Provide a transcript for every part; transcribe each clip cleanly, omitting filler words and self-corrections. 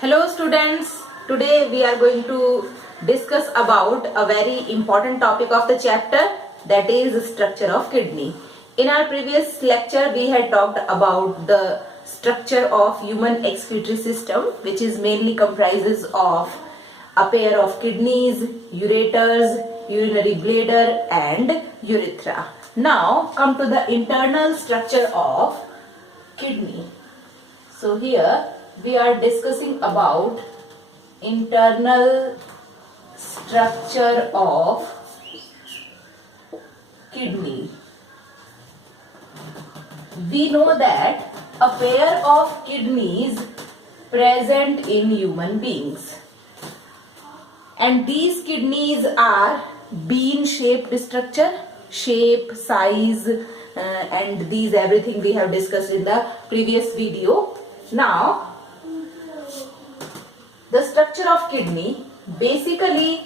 Hello students, today we are going to discuss about a very important topic of the chapter, that is structure of kidney. In our previous lecture we had talked about the structure of human excretory system, which is mainly comprises of a pair of kidneys, ureters, urinary bladder and urethra. Now come to the internal structure of kidney. So here we are discussing about internal structure of kidney. We know that a pair of kidneys present in human beings, and these kidneys are bean shaped structure, shape, size, and these everything we have discussed in the previous video. Now the structure of kidney, basically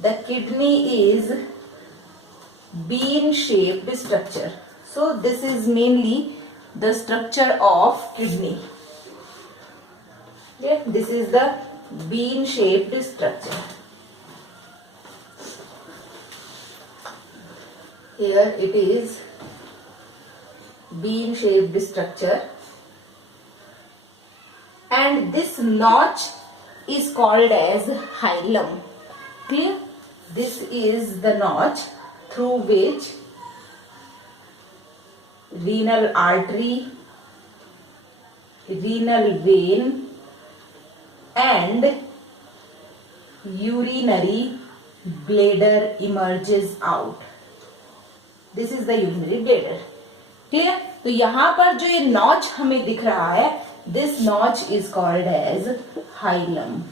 the kidney is bean shaped structure. So this is mainly the structure of kidney. Okay, this is the bean shaped structure. Here it is bean shaped structure, and this notch is called as hilum. Clear? This is the notch through which renal artery, renal vein and urinary bladder emerges out. This is the urinary bladder. Clear? तो यहाँ पर जो ये notch हमें दिख रहा है, this notch is called as hilum.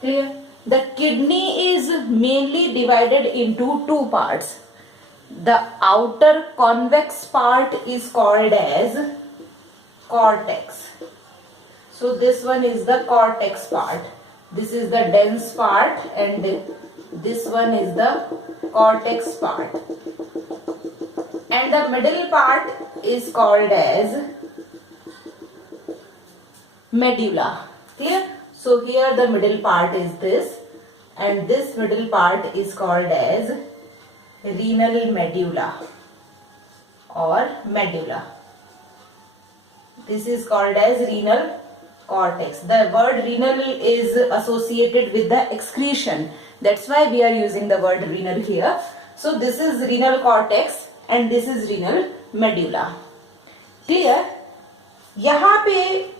Clear? The kidney is mainly divided into two parts. The outer convex part is called as cortex. So this one is the cortex part. This is the dense part, and this one is the cortex part. And the middle part is called as medulla. Clear? So here the middle part is this, and this middle part is called as renal medulla or medulla. This is called as renal cortex. The word renal is associated with the excretion. That's why we are using the word renal here. So this is renal cortex and this is renal medulla. Clear? यहाँ पे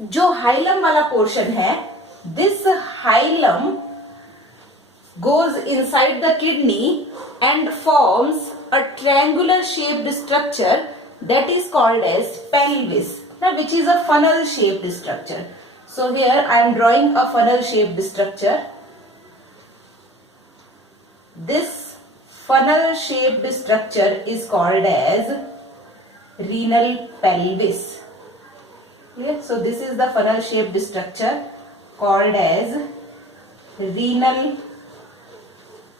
जो hilum वाला portion है, this hilum goes inside the kidney and forms a triangular shaped structure that is called as pelvis, now which is a funnel shaped structure. So here I am drawing a funnel shaped structure. This funnel shaped structure is called as renal pelvis. Okay, so this is the funnel shaped structure called as renal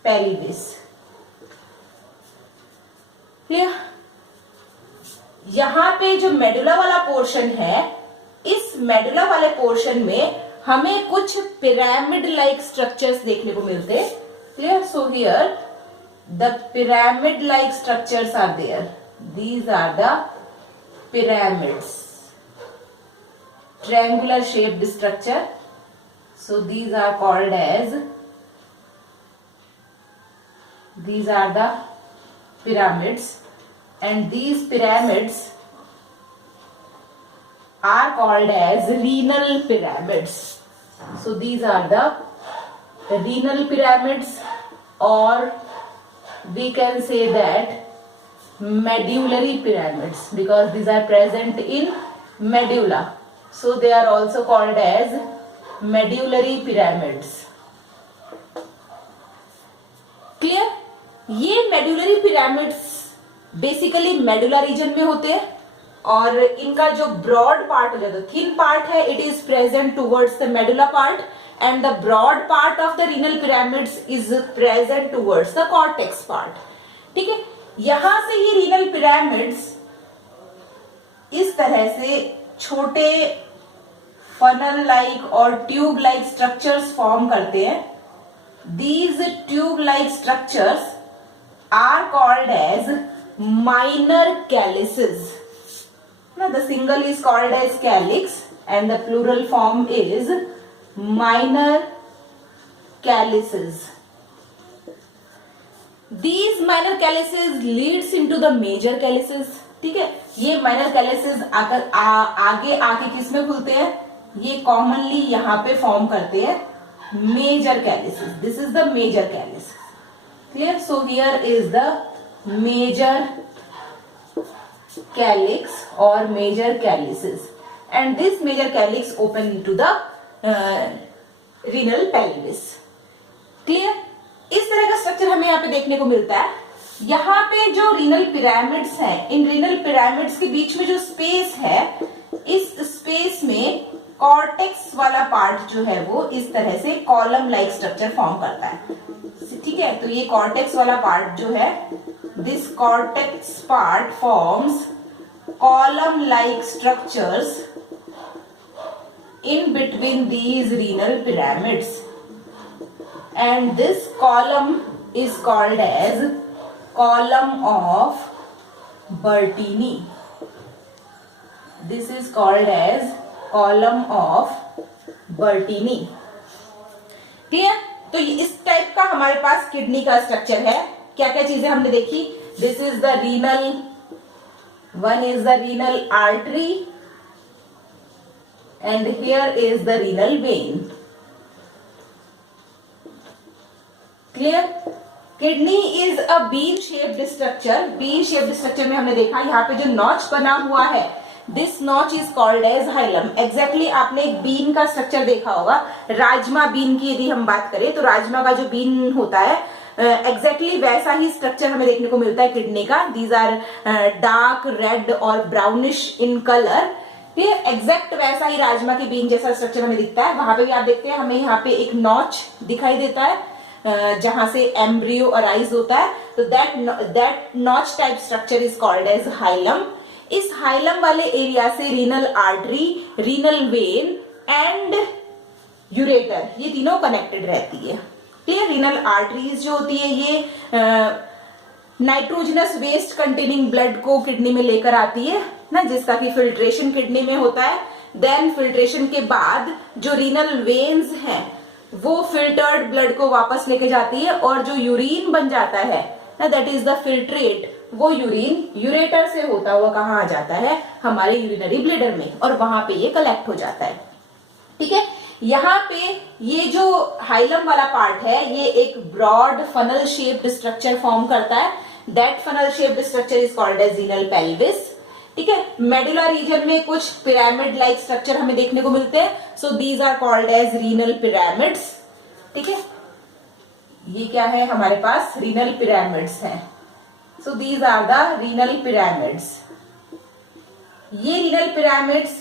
pelvis. Clear? यहाँ पे जो medulla वाला portion है, इस medulla वाले portion में हमें कुछ पिरामिड लाइक स्ट्रक्चर्स देखने को मिलते हैं. Clear? So here the pyramid like structures are there. These are the pyramids, triangular shaped structure. So these are called as, these are the pyramids, and these pyramids are called as renal pyramids. So these are the renal pyramids, or we can say that medullary pyramids, because these are present in medulla. So they are also called as medullary pyramids. Clear? ये medullary pyramids basically medulla reason में होते हैं, और इनका जो broad part हो जाता है, थिन पार्ट है, it is present towards the medulla part, and the broad part of the renal pyramids is present towards the cortex part. ठीक है, यहां से ये रीनल पिरामिड्स इस तरह से छोटे फनल लाइक और ट्यूब लाइक स्ट्रक्चर्स फॉर्म करते हैं. These tube like structures are called as minor calyces. Now the single is called as calyx and the plural form is minor calyces. These minor calyces leads into the major calyces. ठीक है, ये minor calyces आगे आके किस में खुलते हैं? ये commonly यहाँ पे फॉर्म करते हैं major calyces. This is the major calyces. Clear? So here is the major calyx or major calyces, and this major calyx open into the renal pelvis. Clear? इस तरह का स्ट्रक्चर हमें यहाँ पे देखने को मिलता है. यहाँ पे जो रीनल पिरामिड्स हैं, इन रीनल पिरामिड्स के बीच में जो स्पेस है, इस स्पेस में कॉर्टेक्स वाला पार्ट जो है वो इस तरह से कॉलम लाइक स्ट्रक्चर फॉर्म करता है. ठीक है, तो ये कॉर्टेक्स वाला पार्ट जो है, this cortex part forms column like structures in between these renal pyramids, and this column is called as column of Bertini. This is called as column of Bertini. Clear? तो इस type का हमारे पास kidney का structure है. क्या क्या चीजें हमने देखी? This is the renal, one is the renal artery and here is the renal vein. Clear? Kidney is a bean shaped structure. Bean shaped structure में हमने देखा यहाँ पे जो नॉच बना हुआ है, this notch is called as hilum. Exactly आपने एक बीन का स्ट्रक्चर देखा होगा. राजमा बीन की यदि हम बात करें तो राजमा का जो बीन होता है, एग्जैक्टली वैसा ही स्ट्रक्चर हमें देखने को मिलता है किडनी का. दीज आर डार्क रेड और ब्राउनिश इन कलर. एग्जैक्ट वैसा ही राजमा की बीन जैसा स्ट्रक्चर हमें दिखता है. वहां पे भी आप देखते हैं हमें यहाँ पे एक नॉच दिखाई देता है जहां से एम्ब्रियो अराइज होता है. तो that notch type structure is called as hilum. इस हाइलम वाले एरिया से renal artery, renal vein and ureter, ये तीनों कनेक्टेड रहती है. क्लियर? रीनल आर्टरीज जो होती है ये नाइट्रोजनस वेस्ट कंटेनिंग ब्लड को किडनी में लेकर आती है ना, जिसका कि फिल्ट्रेशन किडनी में होता है. देन फिल्ट्रेशन के बाद जो रीनल वेन्स हैं वो फिल्टर्ड ब्लड को वापस लेके जाती है, और जो यूरिन बन जाता है ना, दैट इज द फिल्ट्रेट, वो यूरिन यूरेटर से होता हुआ कहाँ आ जाता है? हमारे यूरिनरी ब्लेडर में, और वहां पे ये कलेक्ट हो जाता है. ठीक है, यहाँ पे ये जो हाइलम वाला पार्ट है ये एक broad funnel shaped structure form करता है. That funnel shaped structure is called as renal pelvis. ठीक है, मेडुला रीजन में कुछ पिरामिड लाइक स्ट्रक्चर हमें देखने को मिलते हैं. So these are called as renal pyramids. ठीक है, ये क्या है? हमारे पास रीनल पिरामिड्स हैं. So these are the renal pyramids. ये रीनल पिरामिड्स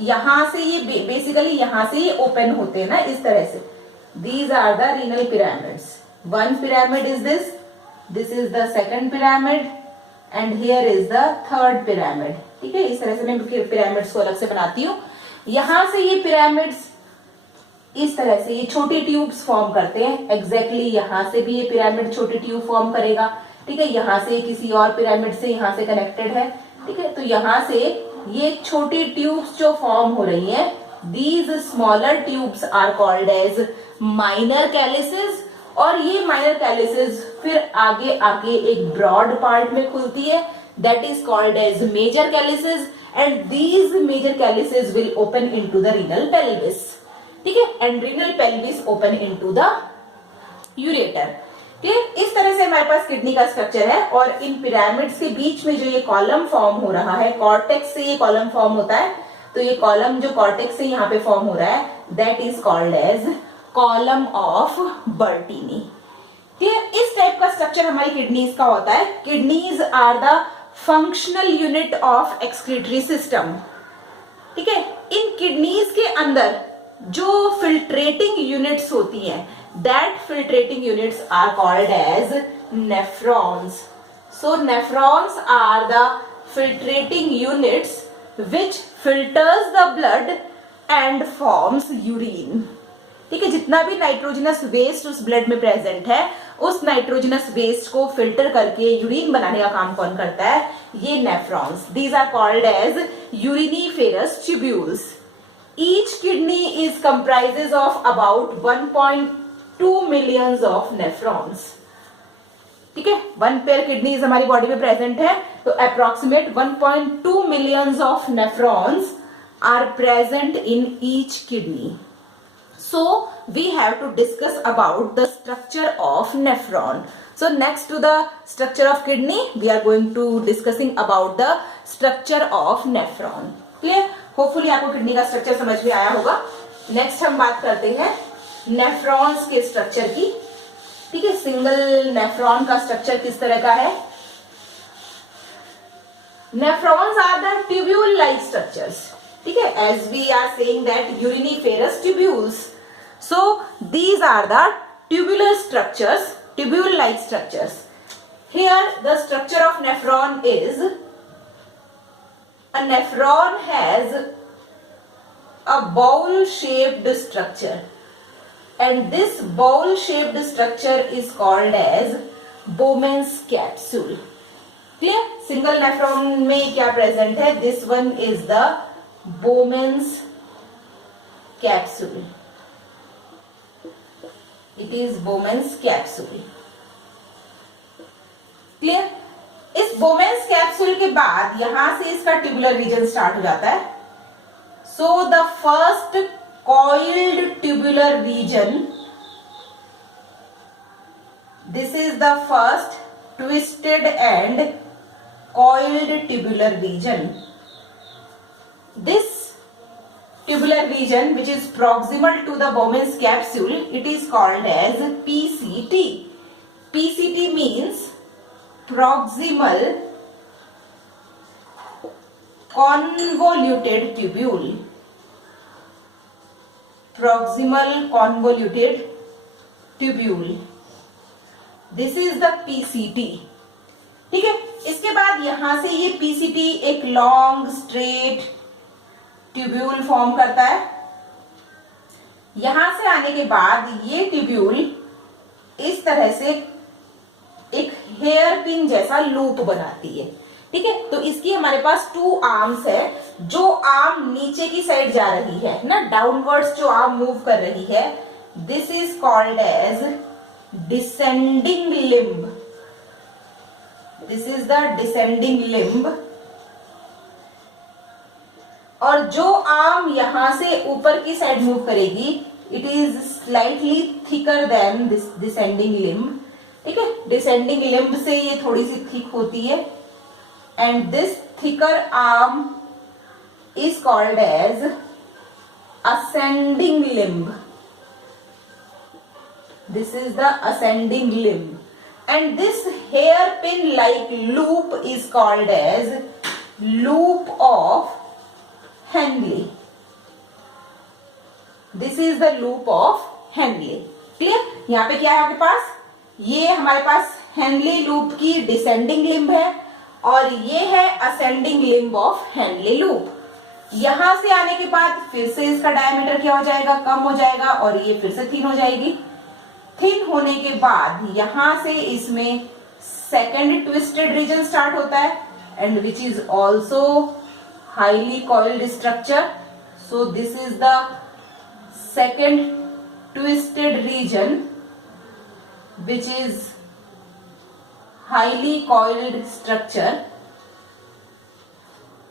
यहां से ये बेसिकली यहां से ये ओपन होते हैं ना, इस तरह से. These are the renal pyramids. One pyramid is this, this is the second pyramid, and here is the third pyramid. ठीक है, इस तरह से मैं पिरामिड्स को अलग से बनाती हूँ. यहां से ये पिरामिड्स इस तरह से ये छोटी ट्यूब्स फॉर्म करते हैं. एग्जैक्टली यहां से भी ये पिरामिड छोटी ट्यूब फॉर्म करेगा. ठीक है, यहां से किसी और पिरामिड से यहां से कनेक्टेड है. ठीक है, तो यहां से ये छोटी ट्यूब्स जो फॉर्म हो रही हैं, these smaller tubes are called as minor calyces. और ये माइनर कैलिसेस फिर आगे आके एक ब्रॉड पार्ट में खुलती है, that is called as major calyces, and these major calyces will open into the renal pelvis. ठीक है, and renal pelvis open into the ureter. ठीक, इस तरह से हमारे पास किडनी का स्ट्रक्चर है. और इन पिरामिड्स के बीच में जो ये कॉलम फॉर्म हो रहा है, कॉर्टेक्स से ये कॉलम फॉर्म होता है. तो ये कॉलम जो कॉर्टेक्स से यहाँ पे फॉर्म हो रहा है, that is called as column of Bertini. इस टाइप का स्ट्रक्चर हमारी किडनीज का होता है. Kidneys are the functional unit of excretory system. ठीक है, इन किडनीज के अंदर जो फिल्ट्रेटिंग यूनिट्स होती हैं, that filtrating units are called as nephrons. So nephrons are the filtrating units which filters the blood and forms urine. ठीक है, जितना भी नाइट्रोजनस वेस्ट उस ब्लड में प्रेजेंट है, उस नाइट्रोजनस वेस्ट को फिल्टर करके यूरिन बनाने का काम कौन करता है? ये nephrons. These are called as uriniferous tubules. Each kidney is comprises of about 1.2 millions of nephrons. ठीक है, 1 पेयर किडनीज हमारी बॉडी में प्रेजेंट है, तो approximate 1.2 millions of nephrons are present in each kidney. So we have to discuss about the structure of nephron. So next to the structure of kidney, we are going to discussing about the structure of nephron. Clear? Hopefully आपको kidney का structure समझ में आया होगा. Next हम बात करते हैं नेफ्रॉन्स के स्ट्रक्चर की. ठीक है, सिंगल नेफ्रॉन का स्ट्रक्चर किस तरह का है? Nephrons are the tubule like structures. ठीक है, as we are saying that uriniferous tubules, so these are the tubular structures, tubule like structures. Here the structure of nephron is, a nephron has a bowl shaped structure, and this bowl shaped structure is called as Bowman's capsule. Clear? Single nephron में क्या present है? This one is the Bowman's capsule. It is Bowman's capsule. Clear? इस बोमेंस capsule के बाद यहां से इसका tubular reason start हो जाता है. So the first coiled tubular region, this is the first twisted and coiled tubular region. This tubular region which is proximal to the Bowman's capsule, it is called as PCT. PCT means proximal convoluted tubule. Proximal convoluted tubule. This is the PCT. ठीक है, इसके बाद यहां से ये PCT एक long straight tubule form करता है. यहां से आने के बाद ये ट्यूब्यूल इस तरह से एक हेयर पिन जैसा लूप बनाती है. ठीक है, तो इसकी हमारे पास 2 आर्म्स है. जो आर्म नीचे की साइड जा रही है ना, डाउनवर्ड्स जो आर्म मूव कर रही है, this is called as descending limb. This is the descending limb. और जो आर्म यहां से ऊपर की साइड मूव करेगी, it is slightly thicker than this descending limb. ठीक है, डिसेंडिंग लिम्ब से ये थोड़ी सी थिक होती है, and this thicker arm is called as ascending limb. This is the ascending limb, and this hairpin like loop is called as loop of Henle. This is the loop of Henle. Clear? यहां पे क्या है आपके पास? ये हमारे पास Henle loop की डिसेंडिंग लिम्ब है, और ये है ascending limb of Henle loop. यहां से आने के बाद फिर से इसका डायमीटर क्या हो जाएगा? कम हो जाएगा, और ये फिर से थिन हो जाएगी. थिन होने के बाद यहां से इसमें सेकेंड ट्विस्टेड रीजन स्टार्ट होता है, and which is also highly coiled structure. So this is the second twisted region which is highly coiled structure,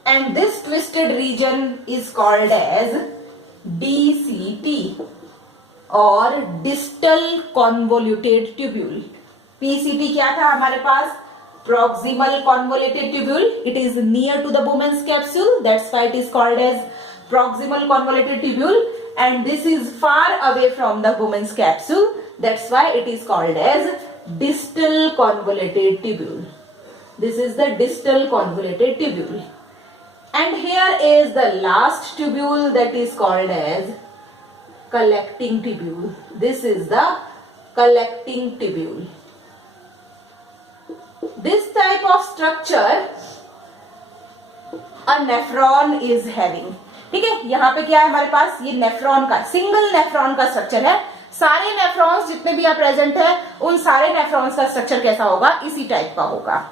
and this twisted region is called as DCT or distal convoluted tubule. PCT क्या था हमारे पास? Proximal convoluted tubule. It is near to the Bowman's capsule, that's why it is called as proximal convoluted tubule, and this is far away from the Bowman's capsule, that's why it is called as distal convoluted tubule. This is the distal convoluted tubule. And here is the last tubule, that is called as collecting tubule. This is the collecting tubule. This type of structure a nephron is having. ठीक है, यहाँ पे क्या है हमारे पास, ये nephron का, single nephron का स्ट्रक्चर है। सारे नेफ्रॉन्स जितने भी यहाँ प्रेजेंट है, उन सारे नेफ्रॉन्स का स्ट्रक्चर कैसा होगा, इसी टाइप का होगा।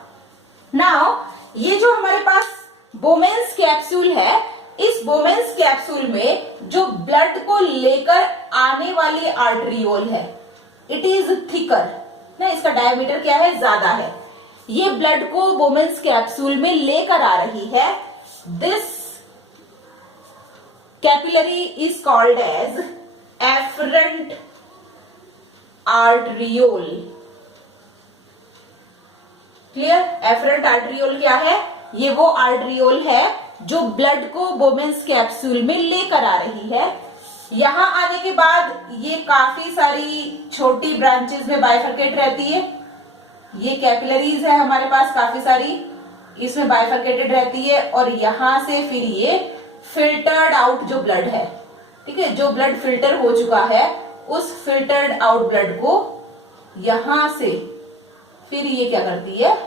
नाउ ये जो हमारे पास बोमेन्स कैप्सूल है, इस बोमेन्स कैप्सूल में जो ब्लड को लेकर आने वाली आर्टरियोल है, इट इज थिकर ना, इसका डायमीटर क्या है, ज्यादा है। ये ब्लड को बोमेन्स कैप्सूल में लेकर आ रही है। This capillary is called as efferent arteriole. Clear, efferent arteriole क्या है, ये वो आर्टरियोल है जो ब्लड को बोमेन्स कैप्सूल में लेकर आ रही है। यहां आने के बाद ये काफी सारी छोटी ब्रांचेस में बाइफरकेट रहती है। ये कैपिलरीज है हमारे पास काफी सारी, इसमें बाइफरकेटेड रहती है, और यहां से फिर ये फिल्टर्ड आउट जो ब्लड है, ठीक है, जो ब्लड फिल्टर हो चुका है, उस फिल्टर्ड आउट ब्लड को यहां से फिर ये क्या करती है,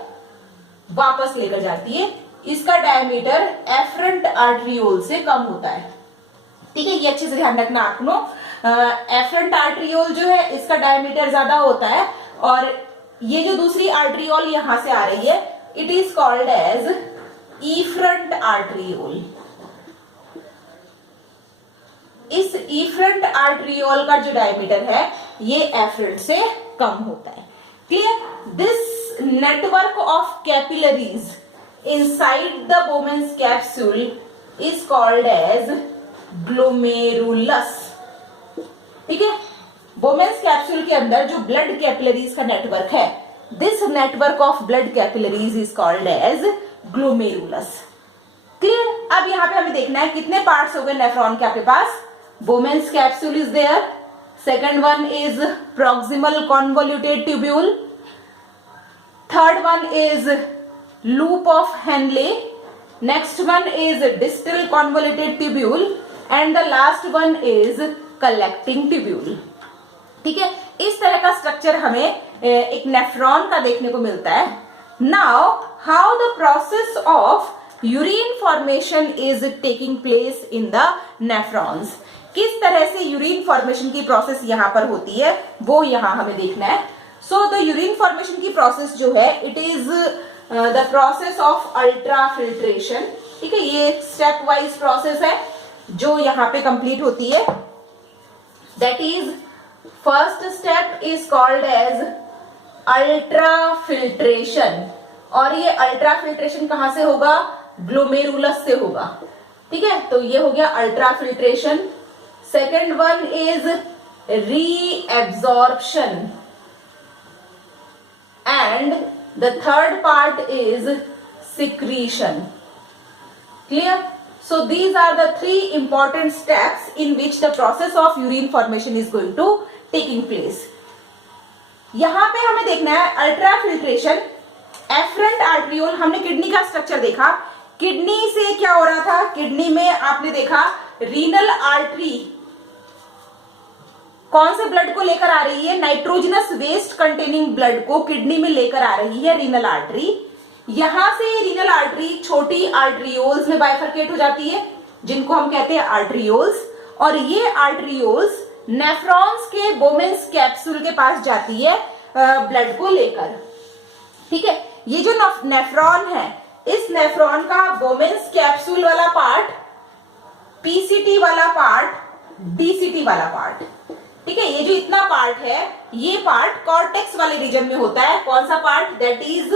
वापस लेकर जाती है। इसका डायमीटर एफरेंट आर्टरियोल से कम होता है। ठीक है, ये अच्छे से ध्यान रखना आप लोग। एफरेंट आर्टरियोल जो है, इसका डायमीटर ज्यादा होता है, और ये जो दूसरी आर्टरियोल यहां से आ रही है, it is called as efferent arteriole. इस इफ्रंट आर्टरियोल का जो डायमीटर है, ये एफरेंट से कम होता है। Clear, this network of capillaries inside the Bowman's capsule is called as glomerulus। ठीक है, Bowman's capsule के अंदर जो ब्लड कैपिलरीज का नेटवर्क है, this network of blood capillaries is called as glomerulus। Clear, अब यहाँ पे हमें देखना है कितने पार्ट्स हो गए नेफ्रॉन के आपके पास। Bowman's capsule is there, second one is proximal convoluted tubule, third one is loop of Henle, next one is distal convoluted tubule, and the last one is collecting tubule। ठीक है, इस तरह का structure हमें एक nephron का देखने को मिलता है। Now how the process of urine formation is taking place in the nephrons. किस तरह से यूरिन फॉर्मेशन की प्रोसेस यहां पर होती है, वो यहां हमें देखना है। सो द यूरिन फॉर्मेशन की प्रोसेस जो है, it is the process of ultrafiltration. ठीक है, ये स्टेप वाइज प्रोसेस है जो यहाँ पे कंप्लीट होती है। That is first step is called as ultrafiltration, और ये अल्ट्राफिल्ट्रेशन कहां से होगा, ग्लोमेरुलस से होगा। ठीक है, तो ये हो गया ultrafiltration. Second one is reabsorption, and the third part is secretion। Clear? So these are the three important steps in which the process of urine formation is going to taking place। यहां पे हमें देखना है ultrafiltration, efferent आर्टरियोल। हमने kidney का structure देखा, kidney से क्या हो रहा था, किडनी में आपने देखा रीनल आर्टरी कौन से ब्लड को लेकर आ रही है, नाइट्रोजनस वेस्ट कंटेनिंग ब्लड को किडनी में लेकर आ रही है रीनल आर्टरी। यहां से रीनल आर्टरी छोटी आर्टरियोल्स में बाइफरकेट हो जाती है, जिनको हम कहते हैं आर्टरियोल्स, और ये आर्टरियोल्स नेफ्रॉन्स के बोमेन्स कैप्सूल के पास जाती है ब्लड को लेकर। ठीक है, ये जो नेफ्रॉन है, इस नेफ्रॉन का बोमेन्स कैप्सूल वाला पार्ट, पीसीटी वाला पार्ट, डीसीटी वाला पार्ट, ठीक है, ये जो इतना पार्ट है, ये पार्ट कॉर्टेक्स वाले रीजन में होता है। कौन सा part, that is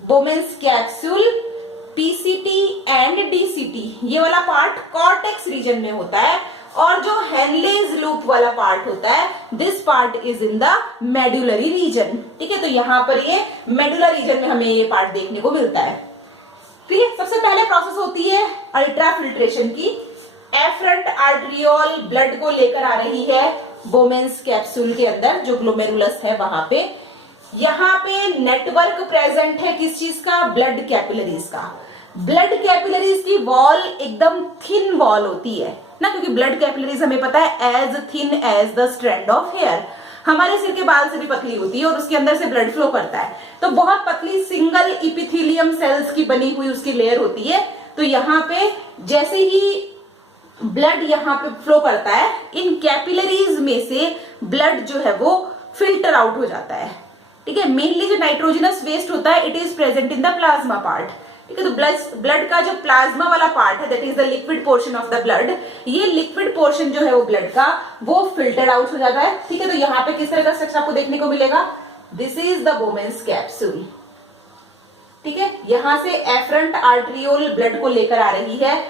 Bowman's capsule, PCT and DCT, ये वाला पार्ट कॉर्टेक्स रीजन में होता है। और जो हेनलेज लूप वाला पार्ट होता है, this part is in the medullary region. ठीक है, तो यहां पर ये मेडुलर रीजन में हमें ये पार्ट देखने को मिलता है। ठीक है, सबसे पहले प्रोसेस होती है अल्ट्राफिल्ट्रेशन की। एफरेंट आर्टरियोल ब्लड को लेकर आ रही है बोमेन्स कैप्सूल के अंदर, जो ग्लोमेरुलस है वहां पे। यहाँ पे नेटवर्क प्रेजेंट है किस चीज का, ब्लड कैपिलरीज का। ब्लड कैपिलरीज की वॉल एकदम थिन वॉल होती है ना, क्योंकि ब्लड कैपिलरीज हमें पता है as thin as the strand of hair. हमारे सिर के बाल से भी पतली होती है और उसके अंदर से ब्लड फ्लो करता है। तो बहुत पतली सिंगल इपिथेलियम सेल्स की बनी हुई उसकी लेयर होती है। तो यहाँ पे जैसे ही ब्लड यहाँ पे फ्लो करता है, इन कैपिलरीज में से ब्लड जो है वो फिल्टर आउट हो जाता है। ठीक है, मेनली जो नाइट्रोजनस वेस्ट होता है it is present in the plasma part. ठीक है, तो ब्लड का जो प्लाज्मा वाला पार्ट है that is the liquid portion of the blood, ये लिक्विड पोर्शन जो है वो ब्लड का वो फिल्टर आउट हो जाता है। ठीक है, तो यहाँ पे किस तरह का स्ट्रक्चर आपको देखने को मिलेगा, this is the Bowman's capsule. ठीक है, यहां से एफरंट आर्टरियोल ब्लड को लेकर आ रही है,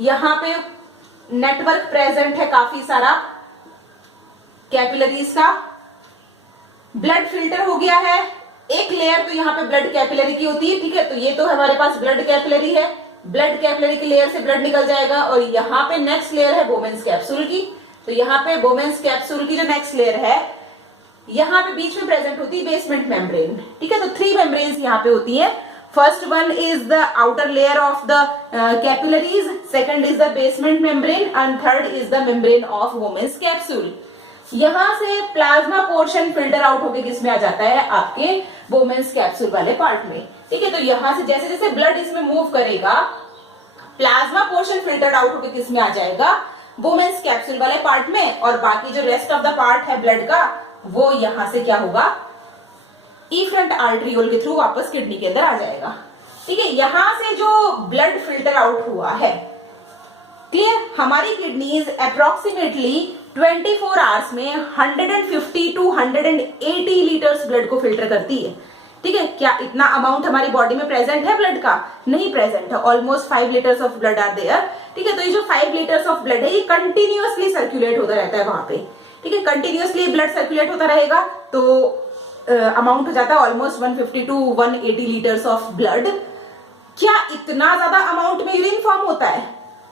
यहाँ पे नेटवर्क प्रेजेंट है काफी सारा कैपिलरीज का, ब्लड फिल्टर हो गया है। एक लेयर तो यहाँ पे ब्लड कैपिलरी की होती है। ठीक है, तो ये तो हमारे पास ब्लड कैपिलरी है, ब्लड कैपिलरी की लेयर से ब्लड निकल जाएगा और यहाँ पे नेक्स्ट लेयर है बोमेन्स कैप्सूल की। तो यहाँ पे बोमेन्स कैप्सूल की जो नेक्स्ट लेयर है, यहाँ पे बीच में प्रेजेंट होती है बेसमेंट मेम्ब्रेन। ठीक है, तो 3 मेम्ब्रेन्स यहाँ पे होती है। First one is the outer layer of the capillaries, second is the basement membrane and third is the membrane of women's capsule. यहां से प्लाज्मा पोर्शन फिल्टर आउट होकर किसमें आ जाता है, आपके वोमेन्स कैप्सूल वाले पार्ट में। ठीक है, तो यहां से जैसे जैसे ब्लड इसमें मूव करेगा, प्लाज्मा पोर्शन फिल्टर आउट होकर किसमें आ जाएगा, वोमेन्स कैप्सूल वाले पार्ट में, और बाकी जो रेस्ट ऑफ द पार्ट है ब्लड का वो यहां से क्या होगा, इफरंट आर्टरियोल के थ्रू वापस किडनी के अंदर आ जाएगा। ठीक है, यहां से जो ब्लड फिल्टर आउट हुआ है, क्लियर, हमारी किडनीज अप्रोक्सीमेटली 24 आवर्स में 150 टू 180 लीटर्स ब्लड को फिल्टर करती है। ठीक है, क्या इतना अमाउंट हमारी बॉडी में प्रेजेंट है ब्लड का, नहीं प्रेजेंट है, almost 5 litres of blood are there. ठीक है, तो ये जो 5 लीटर्स ऑफ ब्लड है ये कंटिन्यूअसली सर्कुलेट होता रहता है वहां पे। ठीक है, कंटिन्यूअसली ब्लड सर्कुलेट होता रहेगा तो अमाउंट हो जाता है almost 150 to 180 litres of blood. क्या इतना ज्यादा अमाउंट में यूरिन फॉर्म होता है,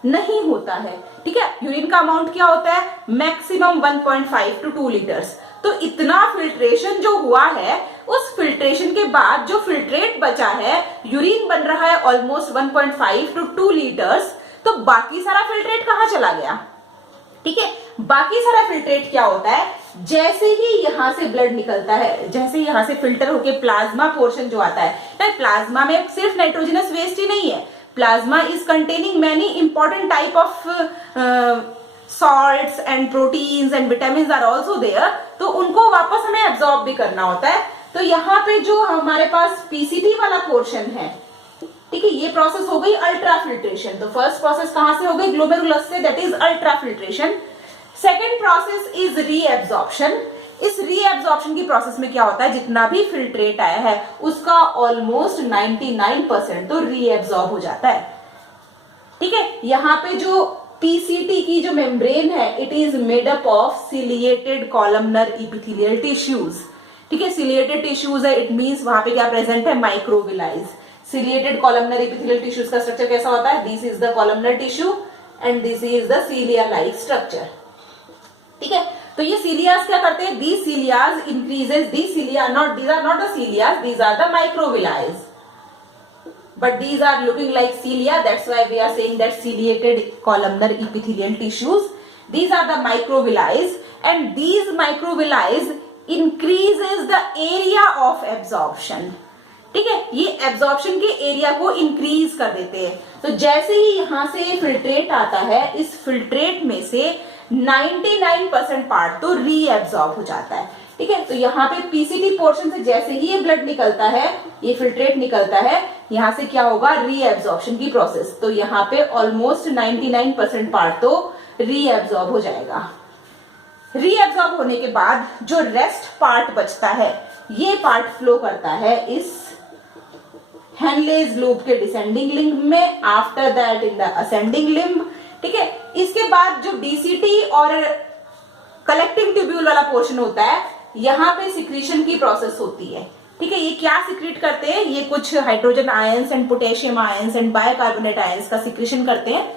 नहीं होता है। ठीक है, यूरिन का अमाउंट क्या होता है, मैक्सिमम 1.5 टू 2 लीटर्स। तो इतना फिल्ट्रेशन जो हुआ है, उस फिल्ट्रेशन के बाद जो फिल्ट्रेट बचा है, यूरिन बन रहा है ऑलमोस्ट 1.5 टू 2 लीटर्स, तो बाकी सारा फिल्ट्रेट कहां चला गया। ठीक है, बाकी सारा फिल्ट्रेट क्या होता है, जैसे ही यहां से ब्लड निकलता है, जैसे यहां से फिल्टर होके प्लाज्मा पोर्शन जो आता है, प्लाज्मा में सिर्फ नाइट्रोजनस वेस्ट ही नहीं है, plasma is containing many important type of salts and proteins and vitamins are also there, तो उनको वापस हमें एब्जॉर्ब भी करना होता है। तो यहाँ पे जो हमारे पास पीसीटी वाला पोर्शन है, ठीक है, ये प्रोसेस हो गई अल्ट्रा फिल्ट्रेशन। तो फर्स्ट प्रोसेस कहां से हो गई, ग्लोमेरुलस से, that is ultra filtration. Second process is reabsorption. इस रीएब्जॉर्प्शन की प्रोसेस में क्या होता है, जितना भी फिल्ट्रेट आया है उसका ऑलमोस्ट 99% तो रीएब्जॉर्ब हो जाता है। ठीक है, यहाँ पे जो पीसीटी की जो मेम्ब्रेन है, it is made up of ciliated columnar epithelial tissues. ठीक है, सिलिएटेड टिश्यूज है, इट मींस वहां पे क्या प्रेजेंट है, microvilli. Ciliated columnar epithelial tissues का स्ट्रक्चर कैसा होता है, this is the columnar tissue and this is the cilia like structure. ठीक है, तो ये सीलियास क्या करते हैं, these cilias increases, these cilia not, these are not the cilias, these are the microvilli, but these are looking like cilia, that's why we are saying that ciliated columnar epithelial tissues. These are the microvilli and these microvilli increases the area of absorption. ठीक है, ये absorption के area को increase कर देते हैं। तो जैसे ही यहां से फिल्ट्रेट आता है, इस फिल्ट्रेट में से 99% पार्ट तो रीएब्जॉर्ब हो जाता है। ठीक है, तो यहाँ पे पीसीटी पोर्शन से जैसे ही ये ब्लड निकलता है, ये फिल्ट्रेट निकलता है, यहाँ से क्या होगा, रीएब्जॉर्प्शन की प्रोसेस। तो यहाँ पे ऑलमोस्ट 99% पार्ट तो रीएब्जॉर्ब हो जाएगा। रीएब्जॉर्ब होने के बाद जो रेस्ट पार्ट बचता है, ये पार्ट फ्लो करता है इस हेनलेज लूप के डिसेंडिंग लिम्ब में, after that in the ascending limb. ठीक है, इसके बाद जो डीसीटी और कलेक्टिंग ट्यूब्यूल वाला पोर्शन होता है, यहाँ पे सिक्रीशन की प्रोसेस होती है। ठीक है, ये क्या सिक्रीट करते हैं, ये कुछ hydrogen ions and potassium ions and bicarbonate ions का सिक्रीशन करते हैं।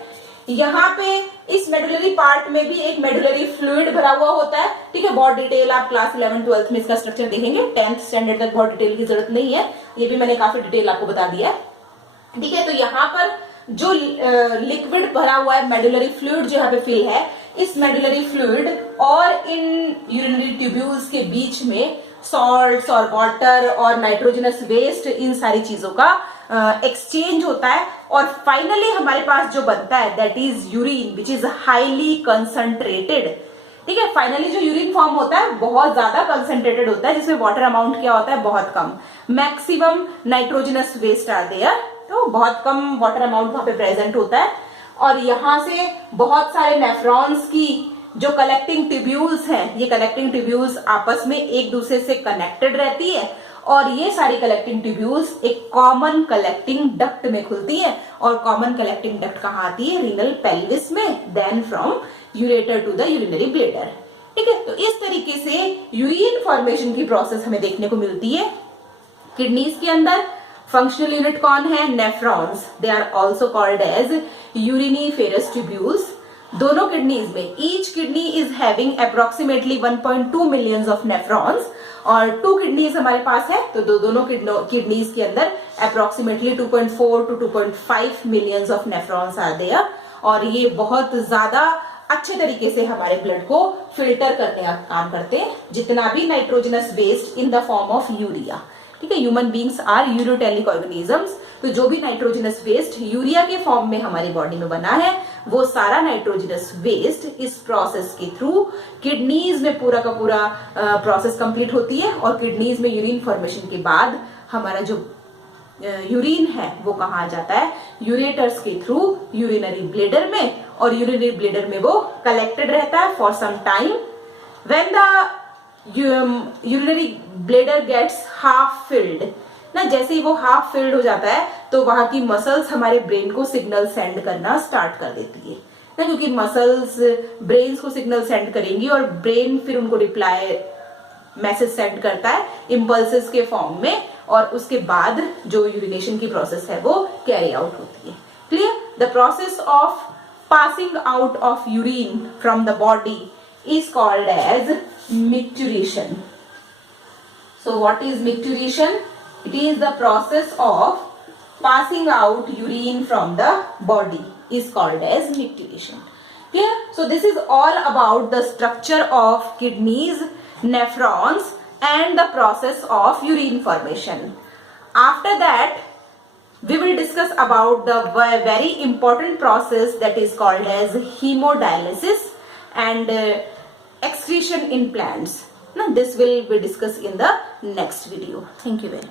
यहाँ पे इस मेडुलरी पार्ट में भी एक मेडुलरी फ्लूइड भरा हुआ होता है। ठीक है, बहुत डिटेल आप क्लास 11-12 में इसका स्ट्रक्चर देखेंगे, 10th स्टैंडर्ड तक बहुत डिटेल की जरूरत नहीं है, ये भी मैंने काफी डिटेल आपको बता दिया है। ठीक है, तो यहाँ पर जो लिक्विड भरा हुआ है, मेडुलरी फ्लूइड जो यहाँ पे फिल है, इस मेडुलरी फ्लूइड और इन यूरिनरी ट्यूब्यूल्स के बीच में सॉल्ट्स और वाटर और नाइट्रोजनस वेस्ट, इन सारी चीजों का एक्सचेंज होता है और फाइनली हमारे पास जो बनता है that is urine which is highly concentrated. ठीक है, फाइनली जो यूरिन फॉर्म होता है बहुत ज्यादा कंसंट्रेटेड होता है, जिसमें वाटर अमाउंट क्या होता है, बहुत कम। Maximum nitrogenous waste are there, तो बहुत कम वाटर अमाउंट वहां पे प्रेजेंट होता है। और यहां से बहुत सारे नेफ्रॉन्स की जो कलेक्टिंग ट्यूब्यूल्स हैं, ये कलेक्टिंग ट्यूब्यूल्स आपस में एक दूसरे से कनेक्टेड रहती है और ये सारी कलेक्टिंग ट्यूब्यूल्स एक कॉमन कलेक्टिंग डक्ट में खुलती है। और कॉमन कलेक्टिंग डक्ट कहाँ आती है, रीनल पेल्विस में, then from ureter to the urinary bladder. ठीक है, तो इस तरीके से यूरिन फॉर्मेशन की प्रोसेस हमें देखने को मिलती है। किडनीज के अंदर फंक्शनल यूनिट कौन है, nephrons, they are also called as uriniferous tubules. दोनों किडनीज में each kidney is having approximately 1.2 millions of nephrons और 2 किडनीज हमारे पास है, तो दोनों किडनीज के अंदर approximately 2.4 to 2.5 millions of nephrons are there और ये बहुत ज्यादा अच्छे तरीके से हमारे ब्लड को फिल्टर करने का काम करते हैं, जितना भी nitrogenous waste in the form of urea. ठीक है, human beings are ureotelic organisms, तो जो भी नाइट्रोजनस वेस्ट यूरिया के फॉर्म में हमारी बॉडी में बना है वो सारा नाइट्रोजनस वेस्ट इस प्रोसेस के थ्रू किडनीज में पूरा का पूरा प्रोसेस कंप्लीट होती है और किडनीज में यूरिन फॉर्मेशन के बाद हमारा जो यूरिन है वो कहाँ जाता है, यूरेटर्स के थ्रू यूरिनरी ब्लेडर में, और यूरिनरी ब्लेडर में वो कलेक्टेड रहता है for some time. When the urinary bladder gets half filled ना, जैसे ही वो हाफ फिल्ड हो जाता है तो वहां की मसल्स हमारे ब्रेन को सिग्नल सेंड करना स्टार्ट कर देती है ना, क्योंकि मसल्स ब्रेन को सिग्नल सेंड करेंगी और ब्रेन फिर उनको रिप्लाई मैसेज सेंड करता है इम्पल्सेस के फॉर्म में और उसके बाद जो यूरिनेशन की प्रोसेस है वो कैरी आउट होती है। Clear, the process of passing out of urine from the body is called as micturition. So what is micturition? It is the process of passing out urine from the body is called as micturition. Clear? So this is all about the structure of kidneys, nephrons and the process of urine formation. After that we will discuss about the very important process that is called as hemodialysis and excretion in plants. Now this will be discussed in the next video. Thank you very much.